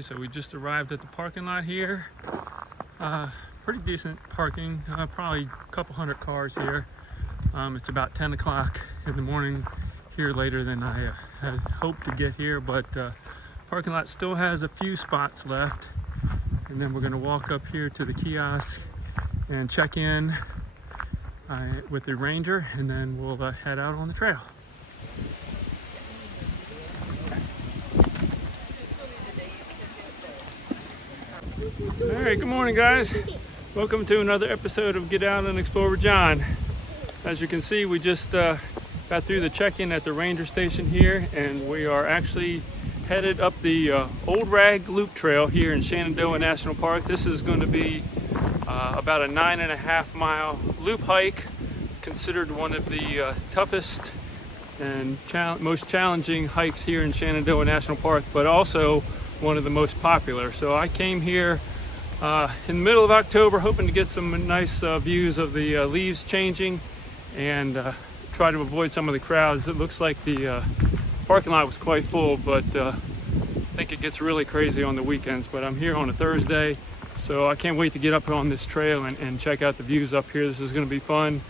Okay, so we just arrived at the parking lot here. Pretty decent parking, probably a couple hundred cars here. It's about 10 o'clock in the morning here, later than I had hoped to get here, but parking lot still has a few spots left. And then we're going to walk up here to the kiosk and check in with the ranger, and then we'll head out on the trail. All right, good morning, guys. Welcome to another episode of Get Out and Explore with John. As you can see, we just got through the check-in at the ranger station here, and we are actually headed up the Old Rag Loop Trail here in Shenandoah National Park. This is going to be about a 9.5 mile loop hike. It's considered one of the toughest and most challenging hikes here in Shenandoah National Park, but also one of the most popular. So I came here in the middle of October, hoping to get some nice views of the leaves changing and try to avoid some of the crowds. It looks like the parking lot was quite full, but I think it gets really crazy on the weekends. But I'm here on a Thursday, so I can't wait to get up on this trail and check out the views up here. This is going to be fun.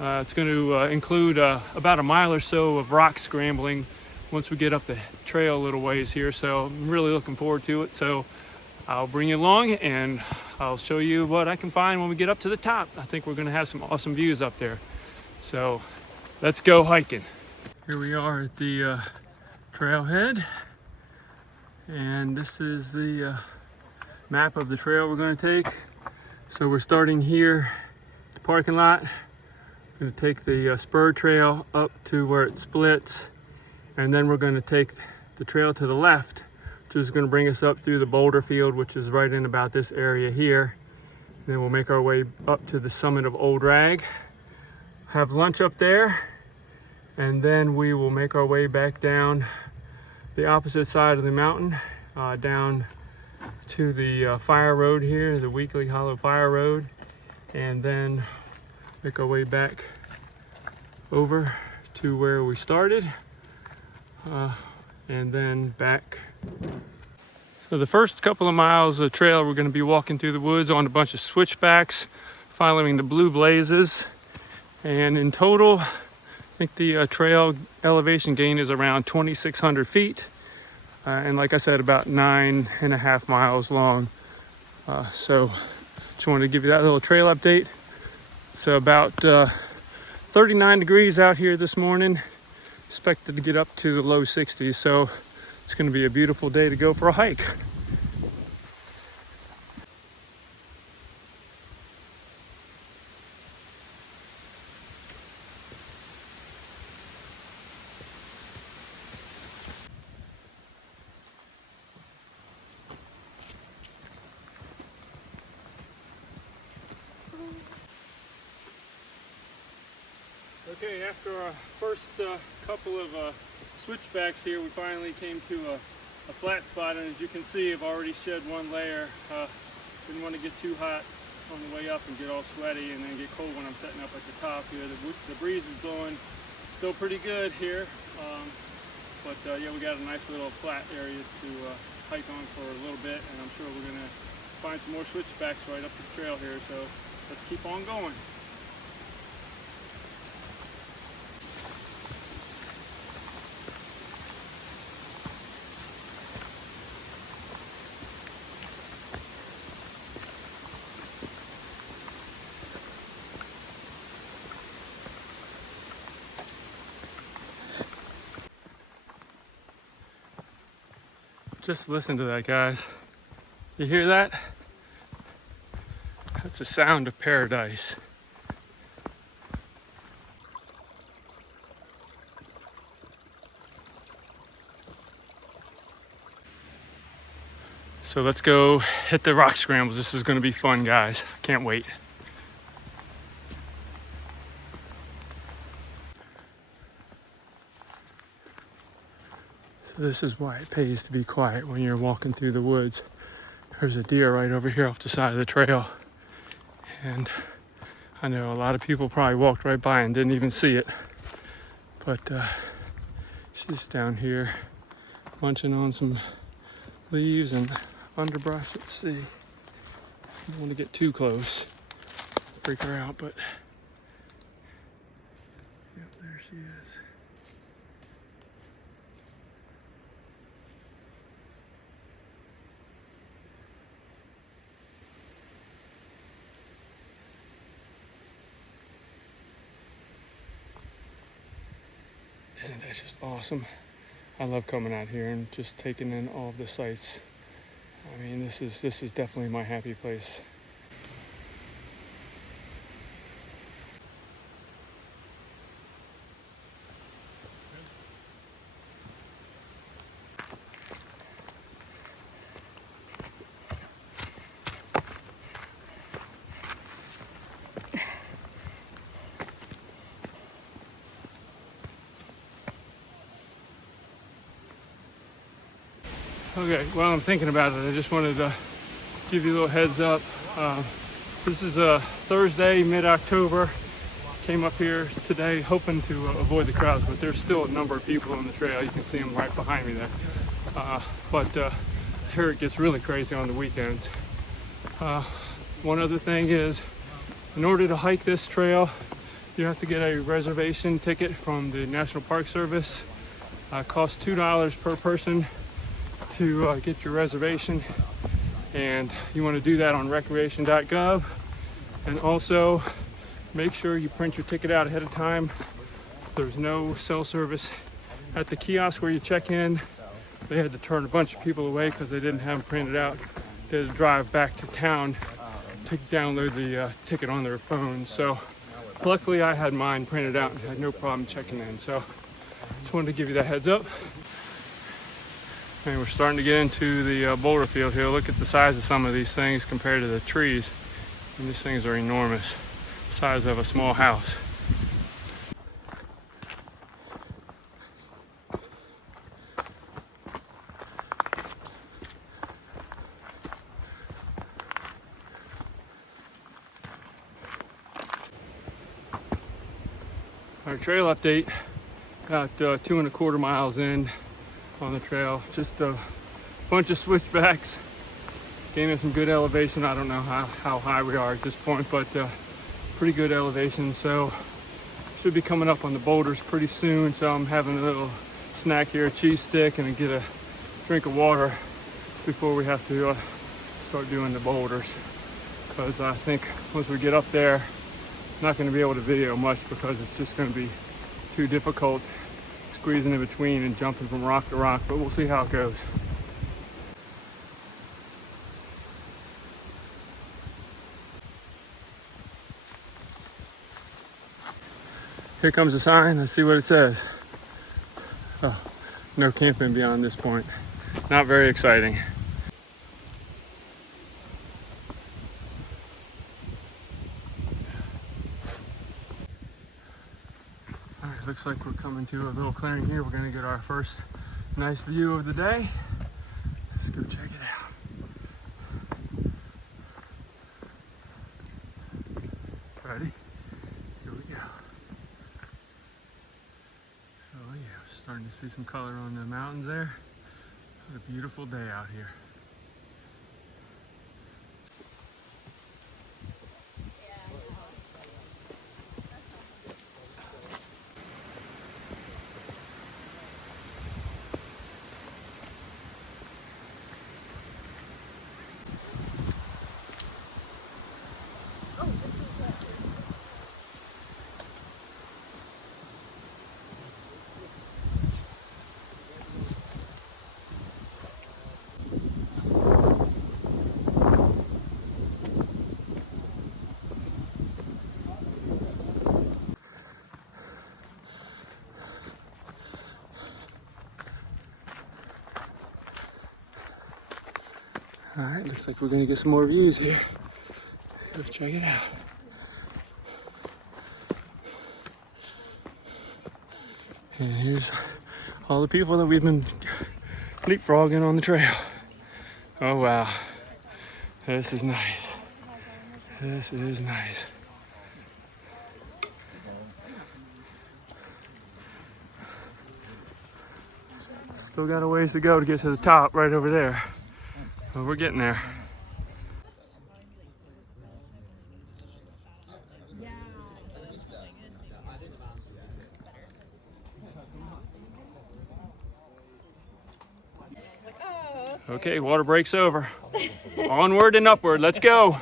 It's going to include about a mile or so of rock scrambling once we get up the trail a little ways here, so I'm really looking forward to it. So I'll bring you along and I'll show you what I can find when we get up to the top. I think we're going to have some awesome views up there, so let's go hiking. Here we are at the trailhead, and this is the map of the trail we're going to take. So we're starting here at the parking lot. We're going to take the spur trail up to where it splits, and then we're going to take the trail to the left, which is going to bring us up through the Boulder field, which is right in about this area here. And then we'll make our way up to the summit of Old Rag, have lunch up there, and then we will make our way back down the opposite side of the mountain, down to the fire road here, the Weekly Hollow Fire Road, and then make our way back over to where we started, and then back. So the first couple of miles of trail, we're going to be walking through the woods on a bunch of switchbacks, following the blue blazes. And in total, I think the trail elevation gain is around 2,600 feet. And like I said, about 9.5 miles long. So just wanted to give you that little trail update. So about 39 degrees out here this morning. Expected to get up to the low 60s, so it's going to be a beautiful day to go for a hike. Okay, after our first couple of switchbacks here, we finally came to a flat spot, and as you can see, I've already shed one layer. Didn't want to get too hot on the way up and get all sweaty and then get cold when I'm setting up at the top here. The breeze is blowing still pretty good here, but yeah, we got a nice little flat area to hike on for a little bit, and I'm sure we're going to find some more switchbacks right up the trail here, so let's keep on going. Just listen to that, guys. You hear that? That's the sound of paradise. So let's go hit the rock scrambles. This is going to be fun, guys. Can't wait. This is why it pays to be quiet when you're walking through the woods. There's a deer right over here off the side of the trail. And I know a lot of people probably walked right by and didn't even see it. But she's down here munching on some leaves, and underbrush. Let's see. I don't want to get too close, freak her out, but yep, there she is. Isn't that just awesome? I love coming out here and just taking in all of the sights. I mean, this is definitely my happy place. Okay, while I'm thinking about it, I just wanted to give you a little heads up. This is a Thursday, mid-October. Came up here today hoping to avoid the crowds, but there's still a number of people on the trail. You can see them right behind me there. But here it gets really crazy on the weekends. One other thing is, in order to hike this trail, you have to get a reservation ticket from the National Park Service. It costs $2 per person to get your reservation, and you want to do that on recreation.gov. And also make sure you print your ticket out ahead of time. There's no cell service at the kiosk where you check in. They had to turn a bunch of people away because they didn't have them printed out. They had to drive back to town to download the ticket on their phone. So luckily I had mine printed out and had no problem checking in. So just wanted to give you that heads up. And we're starting to get into the boulder field here. Look at the size of some of these things compared to the trees. And these things are enormous, size of a small house. Our trail update, about 2¼ miles in on the trail. Just a bunch of switchbacks, gaining some good elevation. I don't know how high we are at this point, but pretty good elevation. So should be coming up on the boulders pretty soon. So I'm having a little snack here, a cheese stick, and get a drink of water before we have to start doing the boulders. Because I think once we get up there, I'm not going to be able to video much because it's just going to be too difficult squeezing in between and jumping from rock to rock, but we'll see how it goes. Here comes a sign. Let's see what it says. Oh, no camping beyond this point. Not very exciting. All right, looks like we're coming to a little clearing here. We're gonna get our first nice view of the day. Let's go check it out. Ready? Here we go. Oh yeah, starting to see some color on the mountains there. What a beautiful day out here. All right, looks like we're gonna get some more views here. Let's go check it out. And here's all the people that we've been leapfrogging on the trail. Oh wow, this is nice. This is nice. Still got a ways to go to get to the top right over there. Well, we're getting there. Okay, water break's over. Onward and upward, let's go.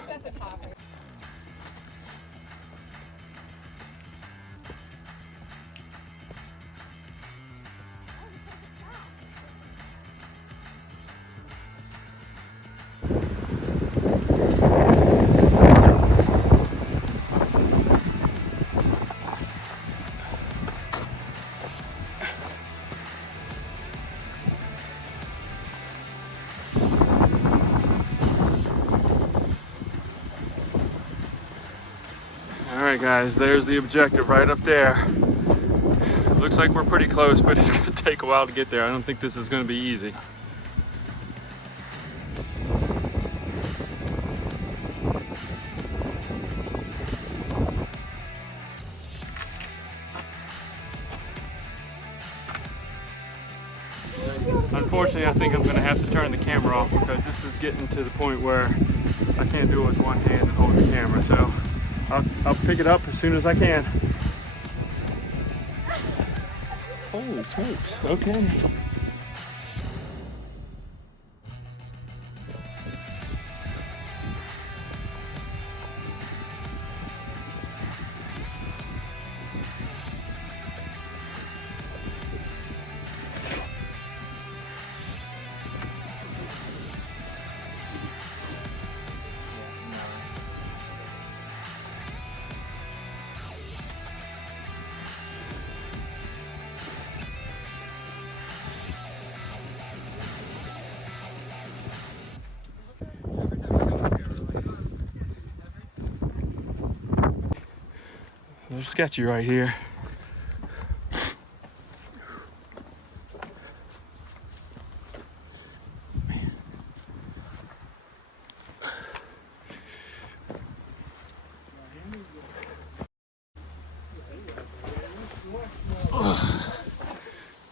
Alright guys, there's the objective right up there. Looks like we're pretty close, but it's going to take a while to get there. I don't think this is going to be easy. Unfortunately, I think I'm going to have to turn the camera off because this is getting to the point where I can't do it with one hand and hold the camera. So I'll pick it up as soon as I can. Holy smokes, okay. They're sketchy right here.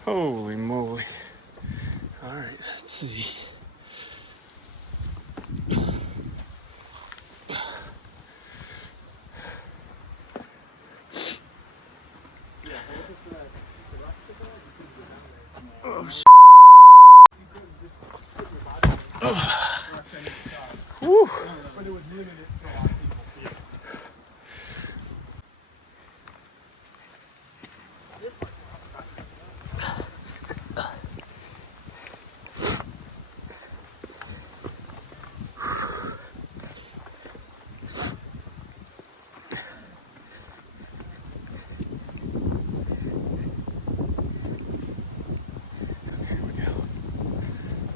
Holy moly. All right, let's see. Oh, shit. Woo.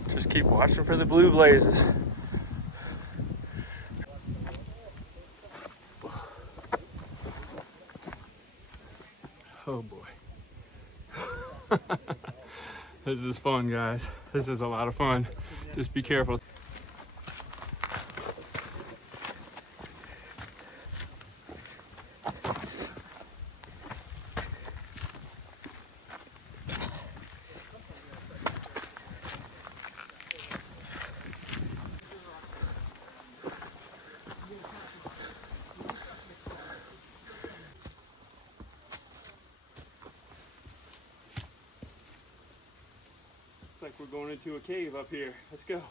Just keep watching for the blue blazes. Oh boy. This is fun, guys. This is a lot of fun. Just be careful. Looks like we're going into a cave up here. Let's go.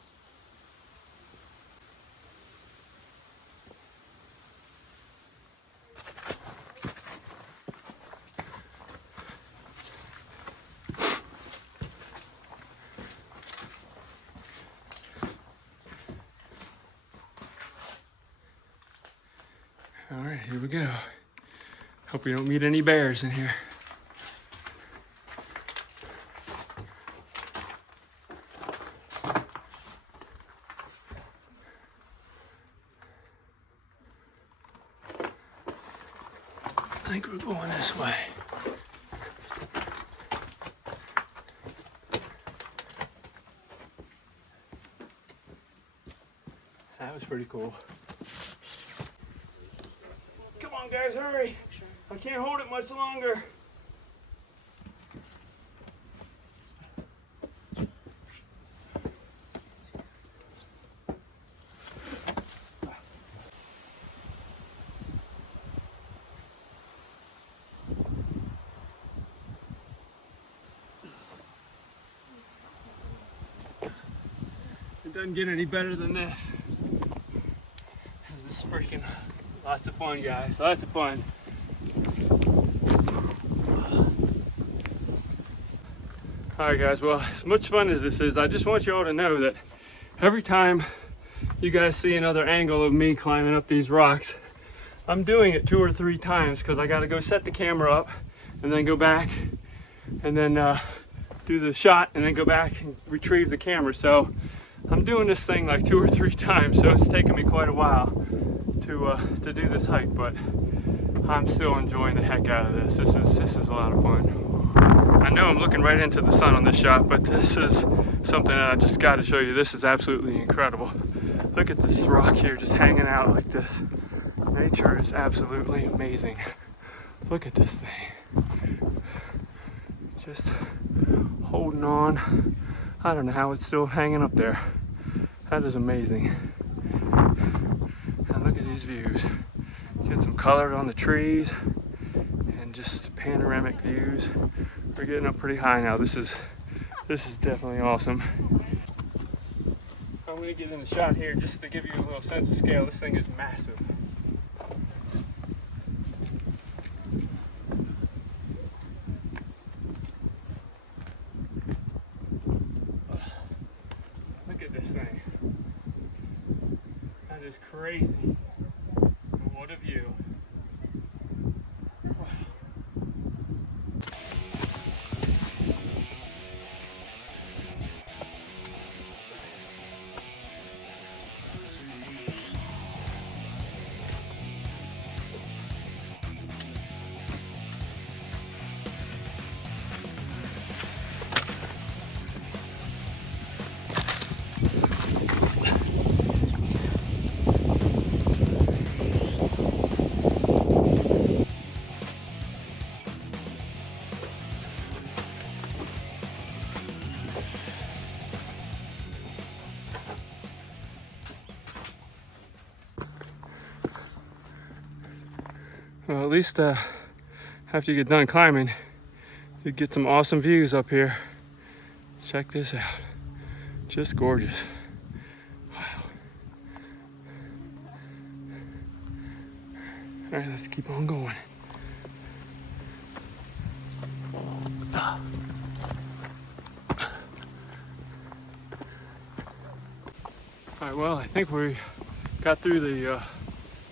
All right, here we go. Hope we don't meet any bears in here. I think we're going this way. That was pretty cool. Come on, guys, hurry. I can't hold it much longer. doesn't get any better than this. This is freaking lots of fun, guys. Lots of fun. Alright guys, well, as much fun as this is, I just want you all to know that every time you guys see another angle of me climbing up these rocks, I'm doing it 2 or 3 times because I got to go set the camera up and then go back and then do the shot and then go back and retrieve the camera. So I'm doing this thing like 2 or 3 times, so it's taken me quite a while to do this hike, but I'm still enjoying the heck out of this. This is a lot of fun. I know I'm looking right into the sun on this shot, but this is something that I just got to show you. This is absolutely incredible. Look at this rock here just hanging out like this. Nature is absolutely amazing. Look at this thing. Just holding on. I don't know how it's still hanging up there. That is amazing. And look at these views. Get some color on the trees and just panoramic views. We're getting up pretty high now. This is definitely awesome. I'm going to get in the shot here just to give you a little sense of scale. This thing is massive. Look at this thing. That is crazy. What a view. Well, at least after you get done climbing, you get some awesome views up here. Check this out. Just gorgeous. Wow. All right, let's keep on going. All right, well, I think we got through the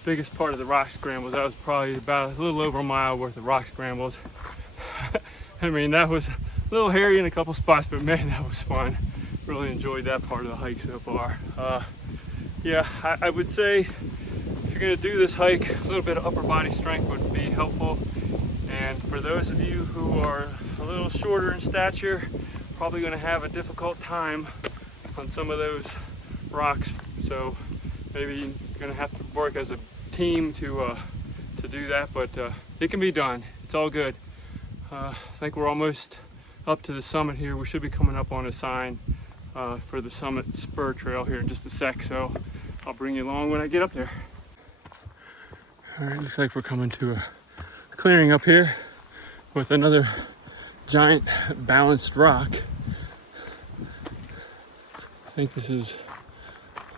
biggest part of the rock scrambles. That was probably about a little over a mile worth of rock scrambles. I mean, that was a little hairy in a couple spots, but man, that was fun. Really enjoyed that part of the hike so far. Yeah, I would say if you're gonna do this hike, a little bit of upper body strength would be helpful. And for those of you who are a little shorter in stature, probably gonna have a difficult time on some of those rocks. So maybe you're gonna have to work as a team to do that, but it can be done. It's all good. I think we're almost up to the summit here. We should be coming up on a sign for the summit spur trail here in just a sec, so I'll bring you along when I get up there. All right, looks like we're coming to a clearing up here with another giant balanced rock. I think this is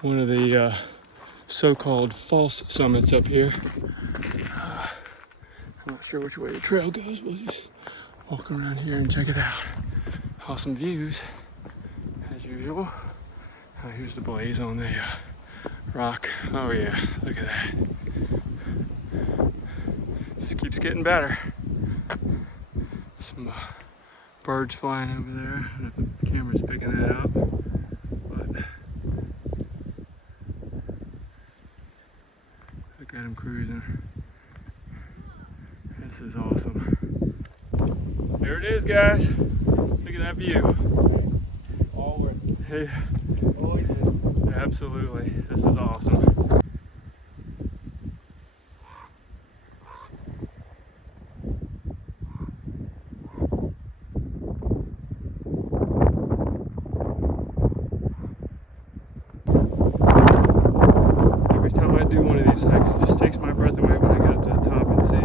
one of the so-called false summits up here. I'm not sure which way the trail goes. We'll just walk around here and check it out. Awesome views, as usual. Here's the blaze on the rock. Oh yeah, look at that. Just keeps getting better. Some birds flying over there. I don't know if the camera's picking that up. Look at him cruising. This is awesome. There it is, guys. Look at that view. All worth it. Hey. Always is. Absolutely. This is awesome. Every time I do one of these hikes, it just takes my breath away when I get up to the top and see.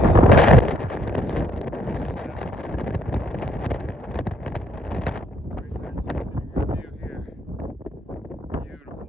View here. Beautiful.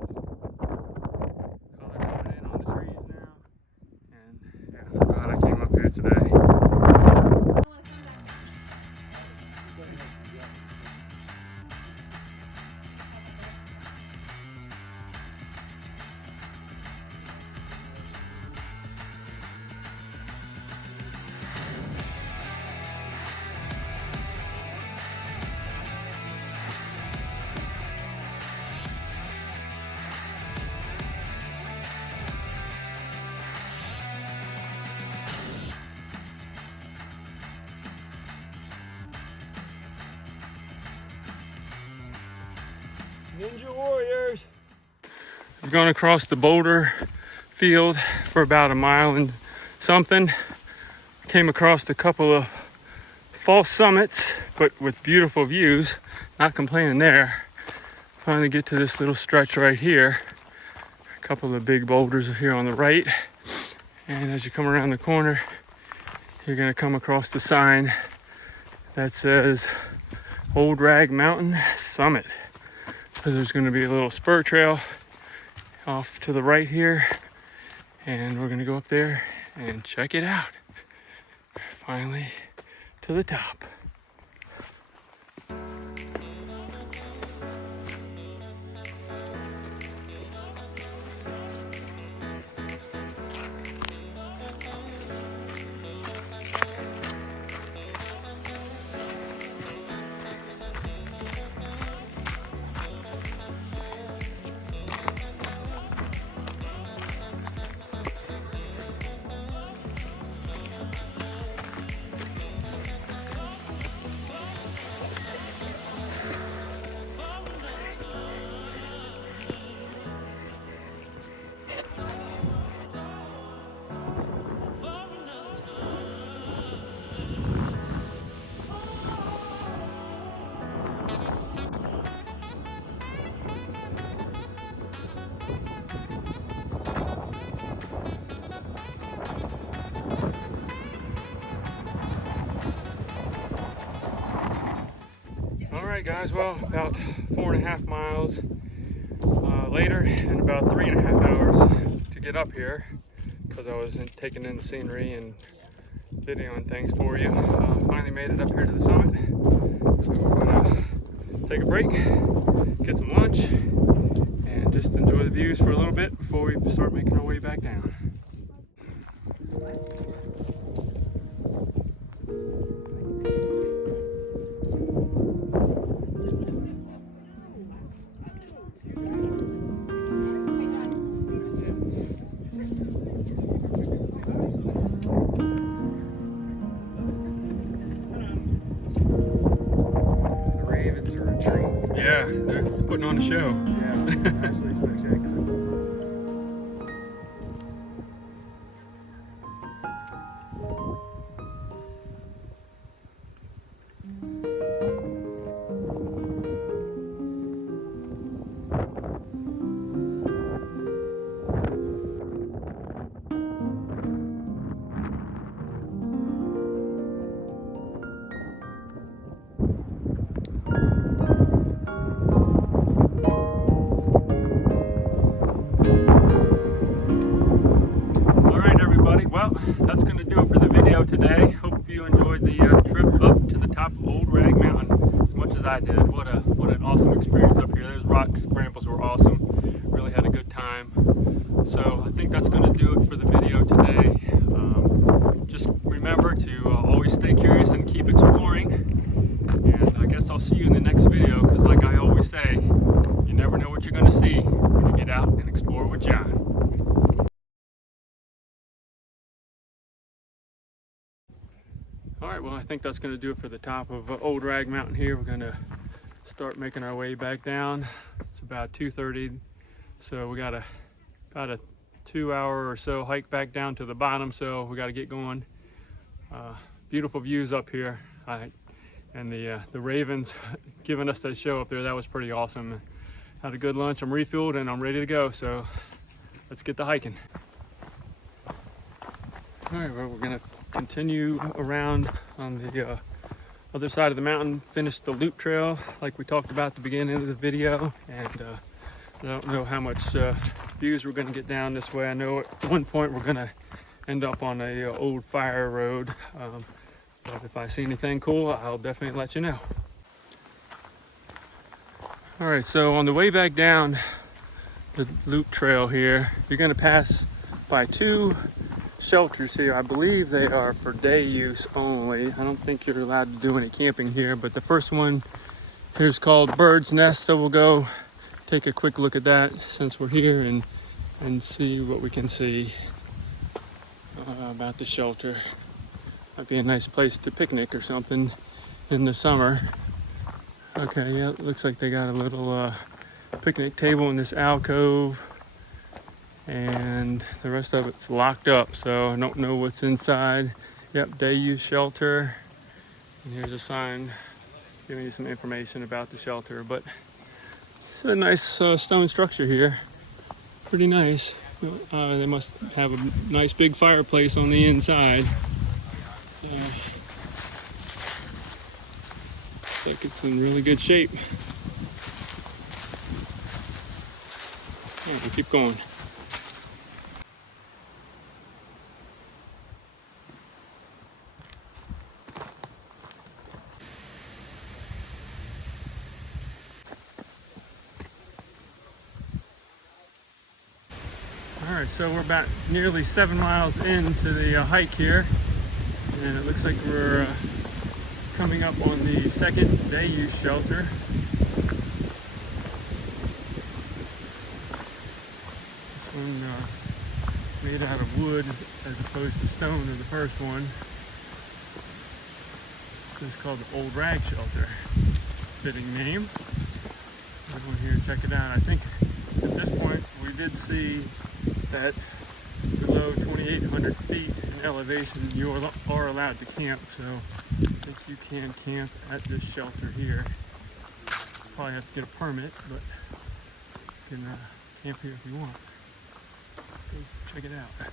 Ninja warriors. I've gone across the Boulder field for about a mile and something. Came across a couple of false summits, but with beautiful views. Not complaining there. Finally get to this little stretch right here. A couple of big boulders here on the right. And as you come around the corner, you're gonna come across the sign that says Old Rag Mountain Summit. So there's gonna be a little spur trail off to the right here, and we're gonna go up there and check it out. Finally to the top. Alright guys, well, about 4.5 miles later and about 3.5 hours to get up here because I was taking in the scenery and videoing things for you. Finally made it up here to the summit, so we're gonna take a break, get some lunch, and just enjoy the views for a little bit before we start making our way back down. Yeah, they're putting on a show. Yeah, absolutely spectacular. Well, that's going to do it for the video today. Hope you enjoyed the trip up to the top of Old Rag Mountain as much as I did. What an awesome experience up here. Those rock scrambles were awesome. Really had a good time. So I think that's going to do it for the video today. Just remember to always stay curious and keep exploring. And I guess I'll see you in the next video because like I always say, you never know what you're going to see when you get out and explore with John. Alright, well I think that's going to do it for the top of Old Rag Mountain here. We're going to start making our way back down. It's about 2:30, so we got about a 2-hour or so hike back down to the bottom, so we got to get going. Beautiful views up here, and the ravens giving us that show up there, that was pretty awesome. Had a good lunch, I'm refueled and I'm ready to go, so let's get to hiking. Alright, well we're going to continue around on the other side of the mountain, finish the loop trail like we talked about at the beginning of the video, and I don't know how much views we're going to get down this way. I know at one point we're going to end up on a old fire road, but if I see anything cool I'll definitely let you know. Alright, so on the way back down the loop trail here, you're going to pass by two shelters here. I believe they are for day use only. I don't think you're allowed to do any camping here, but the first one here's called Bird's Nest, so we'll go take a quick look at that since we're here and see what we can see about the shelter. Might be a nice place to picnic or something in the summer. Okay, yeah, it looks like they got a little picnic table in this alcove, and the rest of it's locked up, so I don't know what's inside. Yep, day use shelter. And here's a sign giving you some information about the shelter, but it's a nice stone structure here. Pretty nice. They must have a nice big fireplace on the inside. Looks like it's in really good shape. Yeah, we'll keep going. All right, so we're about nearly 7 miles into the hike here, and it looks like we're coming up on the second day use shelter. This one is made out of wood as opposed to stone of the first one. This is called the Old Rag Shelter. Fitting name. Go in here and check it out. I think at this point we did see that below 2,800 feet in elevation you are allowed to camp, so I think you can camp at this shelter here. Probably have to get a permit, but you can camp here if you want. Go check it out.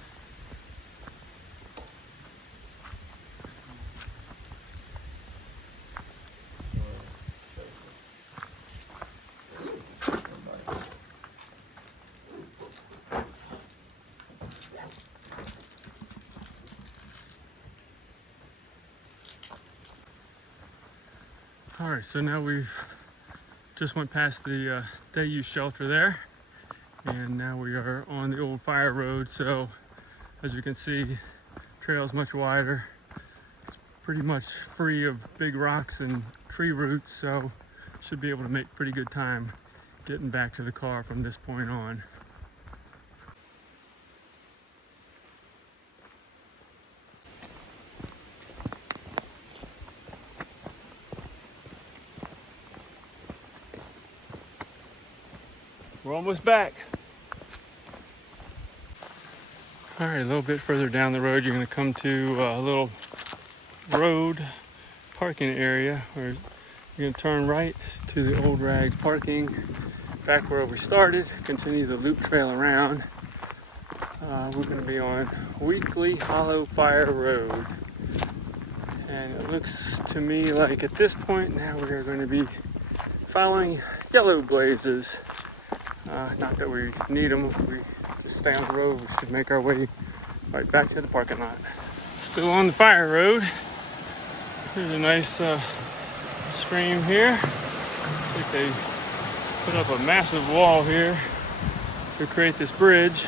All right, so now we've just went past the day use shelter there, and now we are on the old fire road. So as you can see, trail's much wider. It's pretty much free of big rocks and tree roots, so should be able to make pretty good time getting back to the car from this point on. We're almost back. All right, a little bit further down the road, you're going to come to a little road parking area where you're going to turn right to the Old Rag parking, back where we started, continue the loop trail around. We're going to be on Weekly Hollow Fire Road. And it looks to me like at this point now we are going to be following yellow blazes. Not that we need them, if we just stay on the road, we should make our way right back to the parking lot. Still on the fire road. There's a nice stream here. Looks like they put up a massive wall here to create this bridge.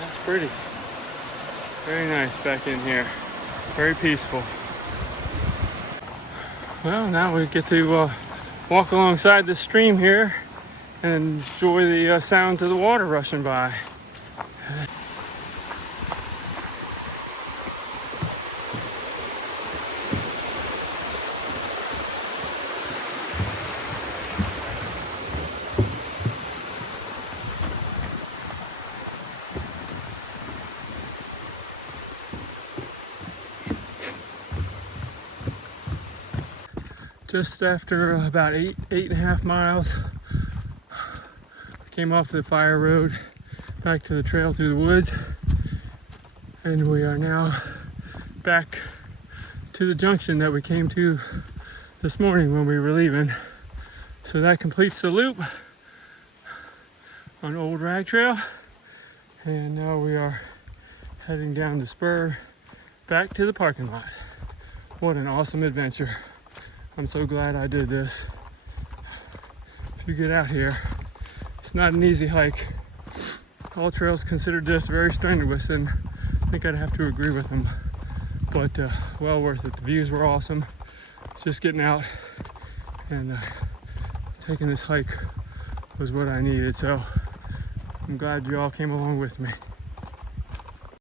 That's pretty. Very nice back in here. Very peaceful. Well, now we get to walk alongside this stream here and enjoy the sound of the water rushing by. Just after about eight and a half miles, came off the fire road back to the trail through the woods, and we are now back to the junction that we came to this morning when we were leaving. So that completes the loop on Old Rag Trail, and now we are heading down the spur back to the parking lot. What an awesome adventure. I'm so glad I did this. If you get out here, it's not an easy hike. All trails considered this very strenuous, and I think I'd have to agree with them. But well worth it. The views were awesome. Just getting out and taking this hike was what I needed. So I'm glad you all came along with me.